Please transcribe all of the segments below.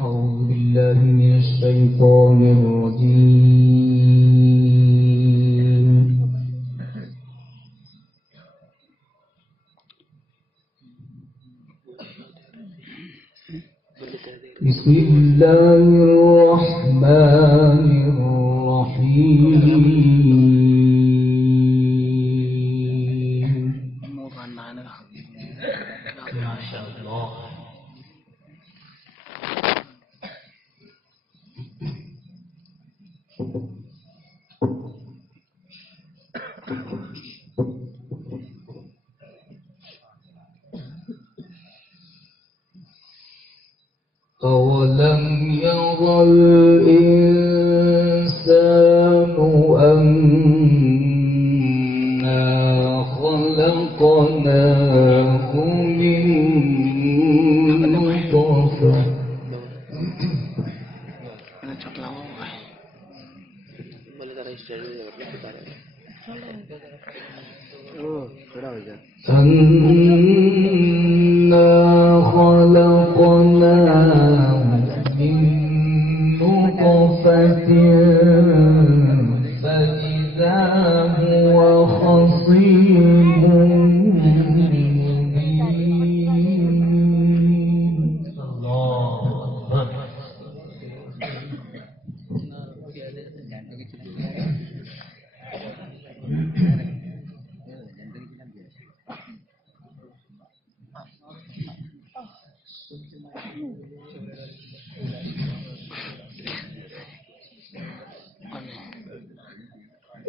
أعوذ بالله من الشيطان الرجيم. بسم الله الرحمن الرحيم. ما شاء الله. أولم ير الإنسان أنا خلقناه من نطفة أنا خلقناه من نطفة فإذا هو خصيم مبين. الله أكبر.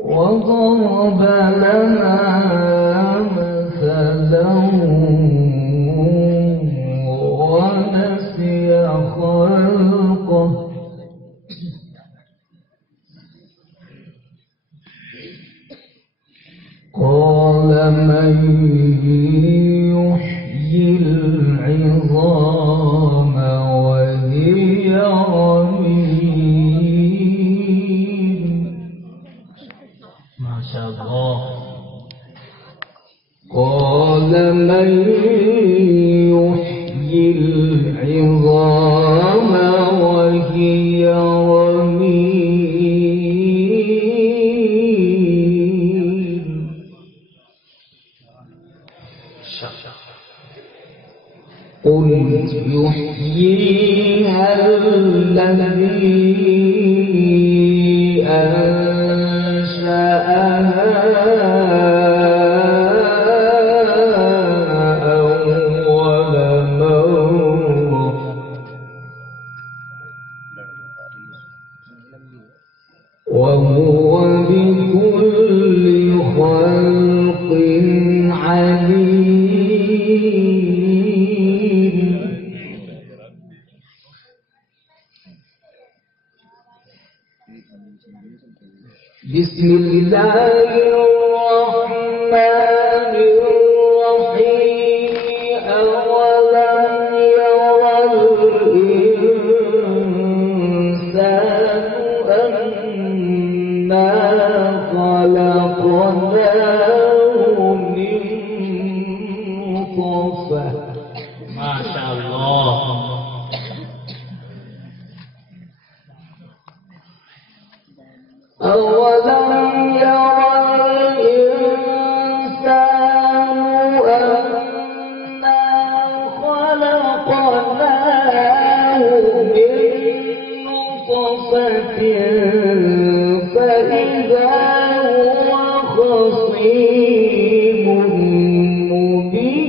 وضرب لنا مثلا ونسي خلقه قال من يحيي العظام وهي رميم. ما شاء الله. قال من يحيي العظام وهي رميم. قل يحييها الذي أنشأها أول مرة وهو بكل خلق عليم. بسم الله الرحمن الرحيم. أولم ير الإنسان أنا خلقناه من نطفة. ما شاء الله. أولم ير الإنسان أنا خلقناه من نطفة فإذا هو خصيم مبين.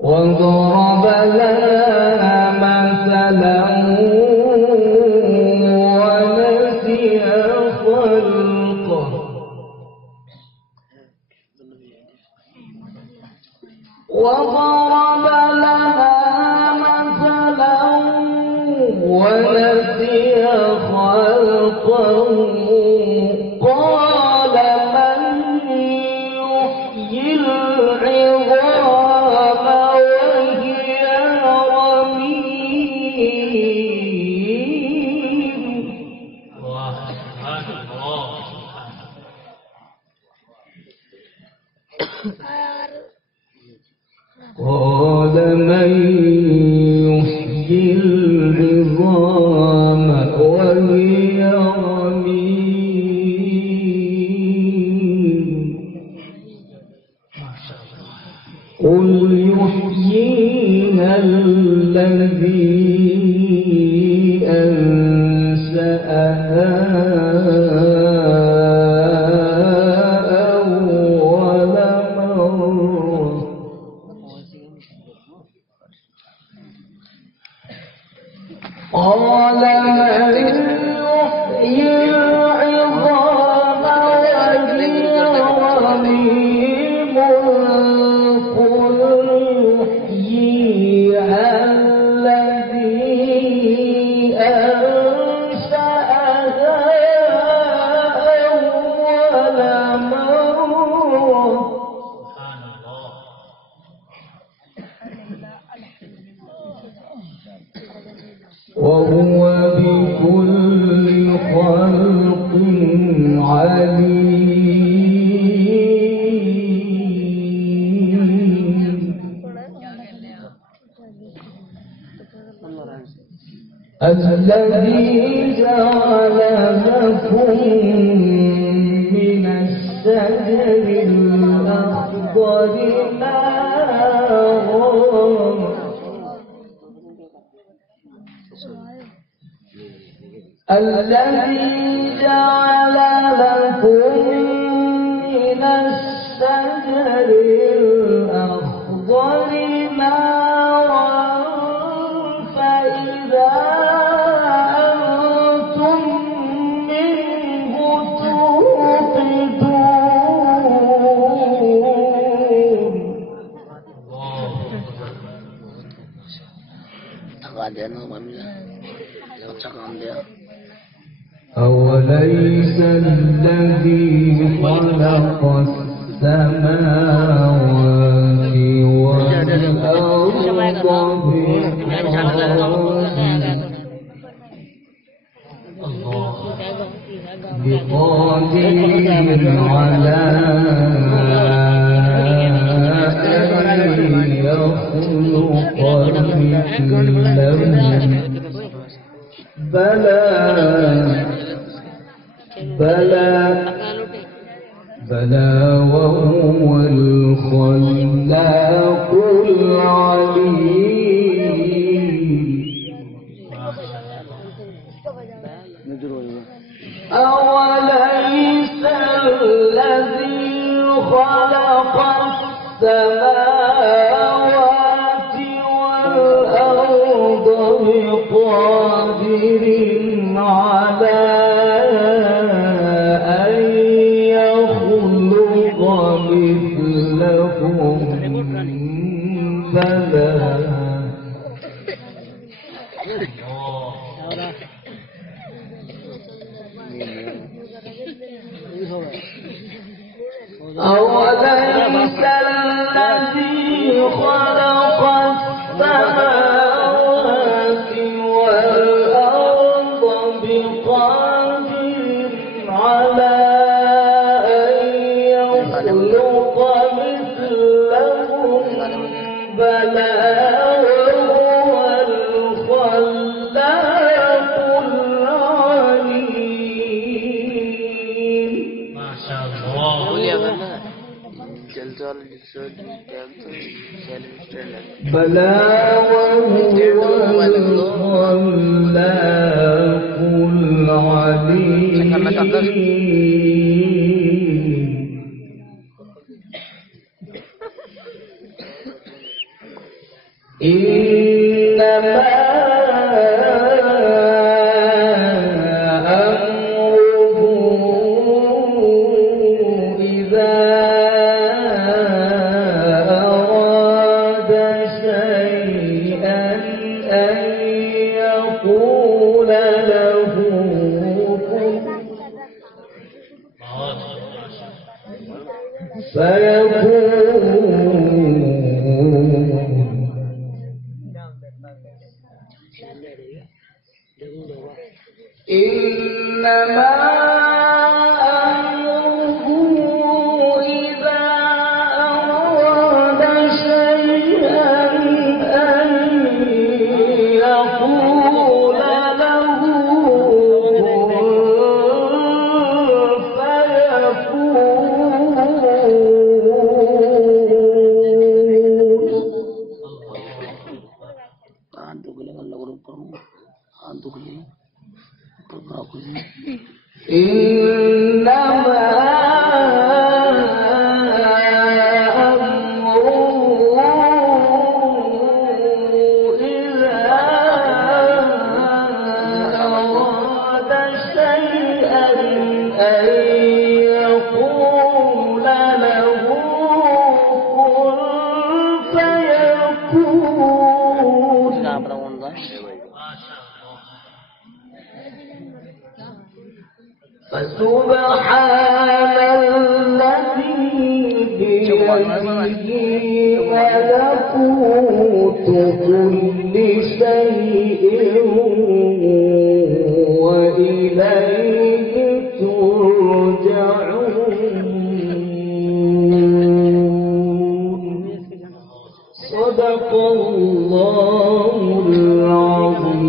وضرب لنا مثلا ونسي خلقه وضرب لنا مثلا ونسي خلقه قال من يحيي العظام وهي ومن يحيي العظام وهي رميم قل يحييها الذي أنشأها أول مرة قال من يحيي العظام وهي رميم قل يحييها الذي أنشأها أول مرة وهو بكل خلق عليم الذي جعل لكم من الشجر الأخضر نارا الذي جعل لكم من الشجر الأخضر نارا فإذا أنتم منه توقدون أوليس الذي خلق السماوات والأرض بقادر على أن يخلق مثلهم بلى وهو الخلاق العليم أوليس الذي خلق السماوات والأرض بقادر على أن يخلق مثلهم بلى أوليس الذي خلق السماوات والأرض بقادر على أن يخلق مثلهم بلى وهو الخلاق العليم ما شاء الله بلى وهو الخلاق العليم إنما إنما أمره إذا أراد شيئا فسبحان الذي بيده ملكوت كل شيء وإليه ترجعون. صدق الله العظيم.